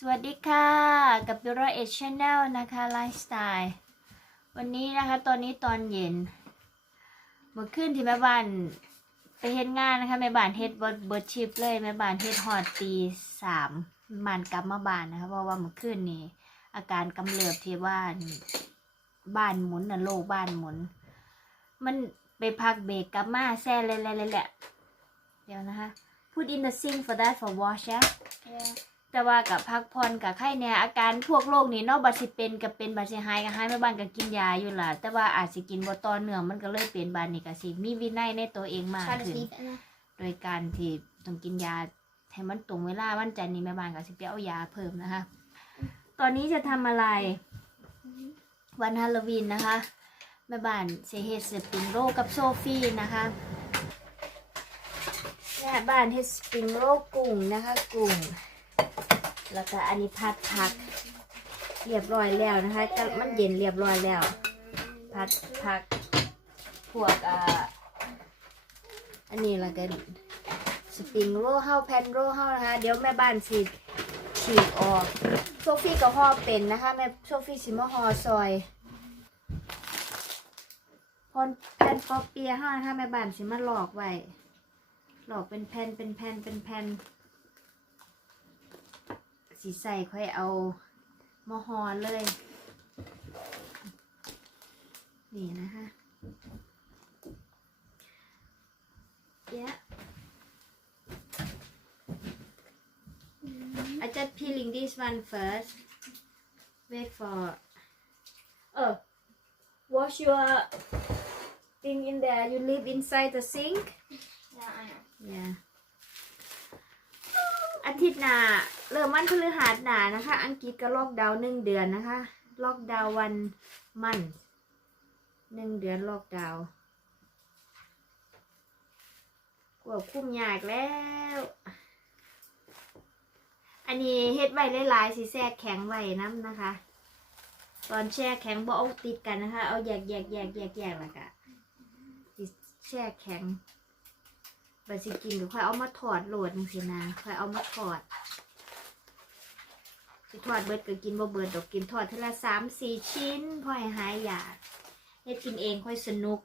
สวัสดีค่ะ กับบิโรเอชชแนลนะคะไลฟ์สไตล์วันนี้นะคะตอนนี้ตอนเย็นเมื่อคืนที่แม่บ้านไปเฮ็ดงานนะคะแม่บ้านเฮ็ดเบิร์ดเบิร์ดชิปเลยแม่บ้านเฮ็ดฮอดตีสามม่บ้านกลับมาบ้านนะคะเพราะว่าเมื่อคืนนี้อาการกำเริบที่บ้านบ้านหมุนนะโลกบ้านหมุน มันไปพักเบรกกลับมาแซ่เลยๆๆแหละเดี๋ยวนะคะ put in the sink for that for wash yeah? Yeah. แต่ว่ากับพักผ่อนกับไข้เนี่ยอาการพวกโรคนี้เนอกบัดสิเป็นกับเป็นบัดสิหายกับหายแม่บ้านก็กินยาอยู่ล่ะ แต่ว่าอาจสิกินบ่ต่อเนื่องมันก็เลยเป็นบานนี่ก็สิมีวินัยในตัวเองมาก Try to ขึ้น sleep it now. โดยการที่ต้องกินยาให้มันตรงเวลาวันจันทร์นี้แม่บ้านก็สิไปเอายาเพิ่มนะคะ ตอนนี้จะทำอะไร วันฮาโลวีนนะคะแม่บ้านเซเฮดสปริงโรลกับโซฟีนะคะแม่บ้านเฮดสปริงโรลกุ้งนะคะกุ้ง แล้วก็อันนี้พัดผัก เรียบร้อยแล้วนะคะก็มันเย็นเรียบร้อยแล้ว พัดผักพวกอ่าอันนี้แล้วก็สปริงโรลเฮาแพนโรลเฮานะคะ เดี๋ยวแม่บ้านสิฉีกออกโซฟี่กับห่อเป็นนะคะแม่โซฟี่สิมาห่อซอยพอนแผ่นปอเปียะเฮานะคะแม่บ้านสิมาหลอกไว้หลอกเป็นแผ่นเป็นแผ่นเป็นแผ่น สีใส่ค่อยเอามะฮอเลย นี่นะคะ yeah I just peeling this one first wait for oh wash your thing in there you leave inside the sink Yeah, I know. yeah อาทิตย์หน้าเริ่มวันพฤหัสหน้านะคะ อังกฤษก็ล็อกดาวน์หนึ่งเดือนนะคะล็อกดาวน์วันมันหนึ่งเดือนล็อกดาวน์ควบคุมยากแล้ว อันนี้เฮ็ดไว้หลายๆสิแทรกแข็งไว้น้ำนะคะ ตอนแช่แข็งบ่เอาติดกันนะคะ เอาแยกแยกแยกแยกแยกแล้วก็แช่แข็ง บสิกินก็ค่อยเอามาถอดโหลดจังซี่นะค่อยเอามาถอดสิถอดเบิดก็กินบ่เบิดดอกกินถอดเทอละสามสี่ชิ้นพ่อให้หายอยากเฮ็ดกินเองค่อยสนุก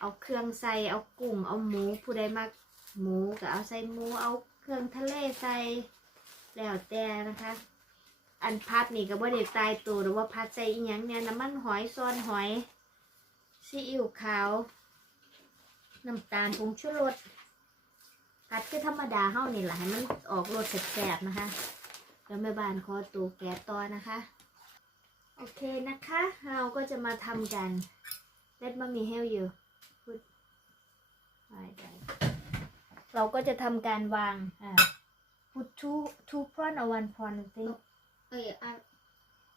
เอาเครื่องใส่เอากุ้งเอาหมูผู้ใดมักหมูก็เอาใส่หมูเอาเครื่องทะเลใส่แล้วแต่นะคะ อันพัดนี่ก็บ่ได้ตายตัวหรือว่าพัดใส่อีหยังเนี่ยน้ำมันหอยซอนหอยซีอิ๊วขาวน้ำตาลผงชูรส กัดคือธรรมดาเฮานี่แหละให้มันออกรสแสบๆนะคะแล้วแม่บ้านขอตัวแก๊สต่อนะคะ โอเคนะคะเราก็จะมาทำกัน Let mommy help you put ไปๆเราก็จะทำการวางอ่า put two two prawn or one prawn I think Oh yeah, I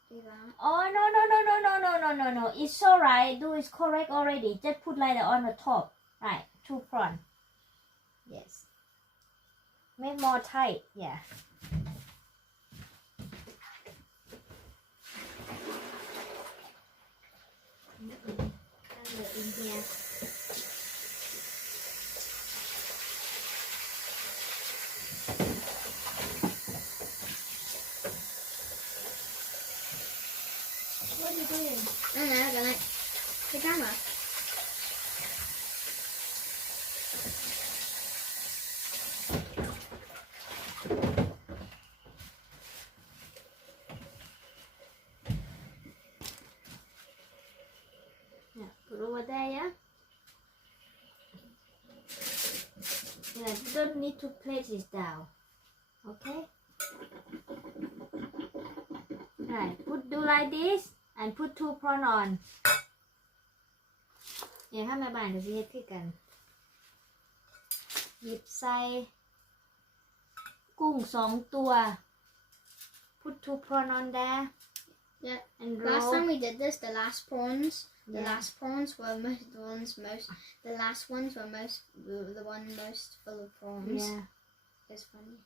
do that. Oh no no no no no no no no no it's alright do is correct already just put like that on the top right two prawn yes make more tight yeah in here what are you doing No, no, no, no. The camera. Yeah, you don't need to place it down. Okay? Right, put do like this and put two prawn on. เนี่ยถ้าแม่บ้านจะสิเฮ็ดคือกัน หยิบใส่ กุ้งสองตัว put two prawn on there Yeah. and Last roll time we did this, the last prawns, the Yeah. last prawns were most the ones most. The last ones were most the, one most full of prawns. yeah It's funny.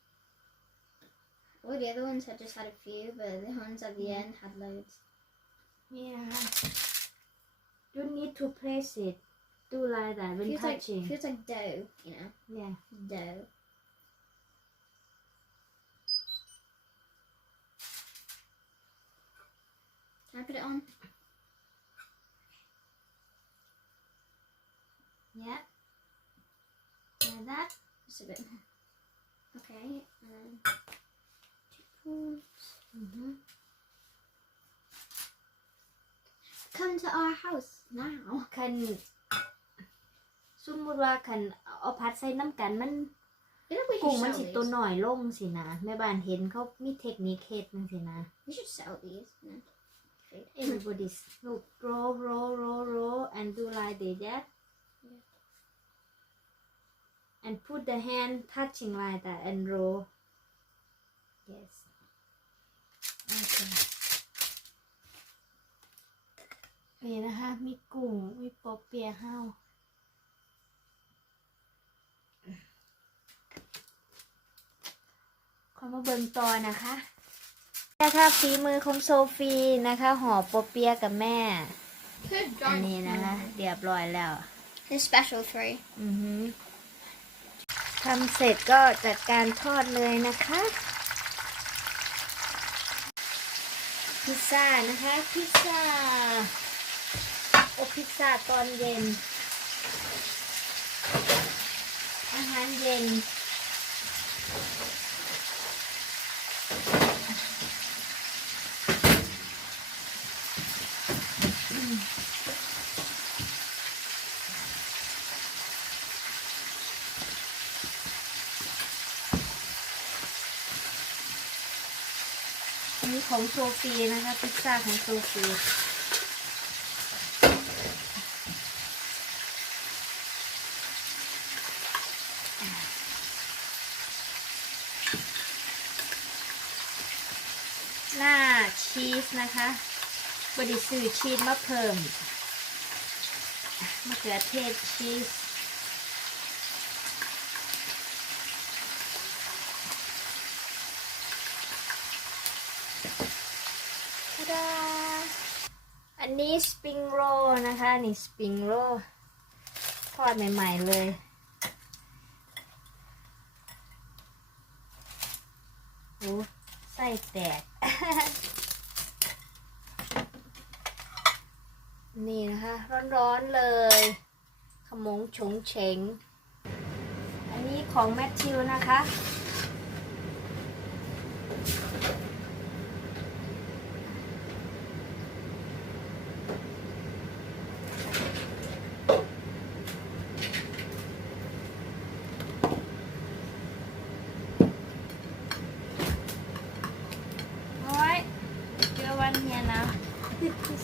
All the other ones had just had a few, but the ones at the Yeah. end had loads. Yeah. Don't need to place it. Do like that when Feels like touching. feels like dough, you know, Yeah. dough. Can I put it on? Bit more. Okay, and then two spoons. อือฮึ Come to our house now. คันสมมติว่าคันเอาพัดใส่น้ำกันมัน I think we กุ้ง should มัน sell สิ these. ตัวหน่อยลงสินะแม่บ้านเห็นเขามีเทคนิคเฮ็ดจังสินะ We should sell these. and then trade. everybody look roll roll roll roll and do like this yeah Yeah. And put the hand touching like that and roll yes okay นี่นะคะ มีกุ้ง มีปอเปียะห้าวคอยมาเบิ่งต่อนะคะนะคะฝีมือของโซฟีนะคะห่อปอเปียะกับแม่ อันนี้นะคะ เรียบร้อยแล้ว This special three. อือหือ ทำเสร็จก็จัดการทอดเลยนะคะ พิซซ่านะคะ พิซซ่าโอพิซซ่าตอนเย็น อาหารเย็น นี้ของโซฟีนะคะพิซซ่าของโซฟีหน้าชีสนะคะบไดิซื้อชีสมาเพิ่มมะเขือเทศชีส ดา อันนี้สปริงโรนะคะนี่สปริงโรทอดใหม่ ๆ เลยโอ้ไส้แตก นี่นะคะ ร้อน ๆ เลย ขมงฉงเฉง อันนี้ของแมทธิวนะคะ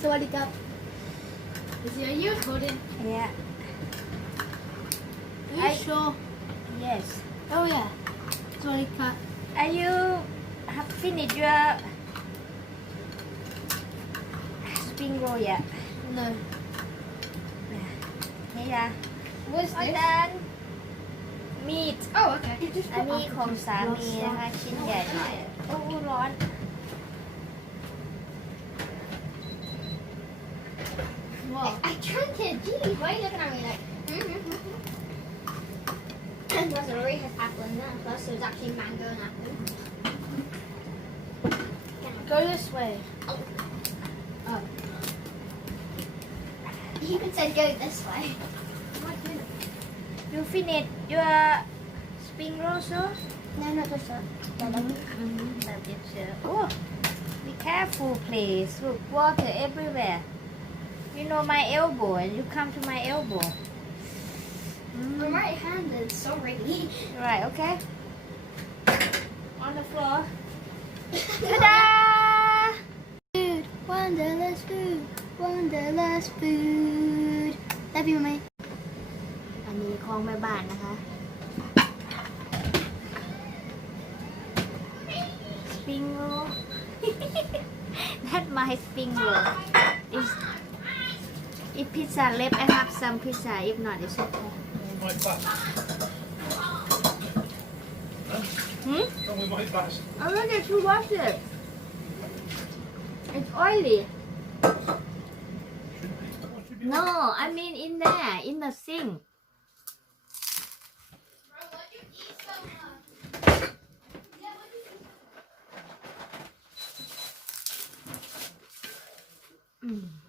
Sorry, Cup. Is it you recording? Yeah. Are you I- sure? Yes. Oh yeah. Sorry, Cup. Are you have finished your spring roll yet? No. Yeah. What's All this? done. Meat. Oh, okay. You just อันนี้ของสามีนะคะชิ้นใหญ่หน่อยโอ้ร้อน What? I, I drank it. Why are you looking at me like? And plus, it already has apple in there. Plus, there's actually mango and apple. Go this way. Oh. oh. You even said go this way. You finish your spring roll so? No, not just that. Mm-hmm. That's mm-hmm. it. Oh, be careful, please. Look, water everywhere. You know my elbow, and you come to my elbow. I'm Mm. right-handed. Sorry. Right, okay. On the floor. Ta-da! Food, wonderless food, wonderless food. Love you, mate. อันนี้ของแม่บ้านนะคะ spring roll That's my spring roll Is if pizza left I have some pizza. If not it's okay. Hmm? Wrong with my bash. I ready to wash it. It's oily. No I mean in there in the sink. อืม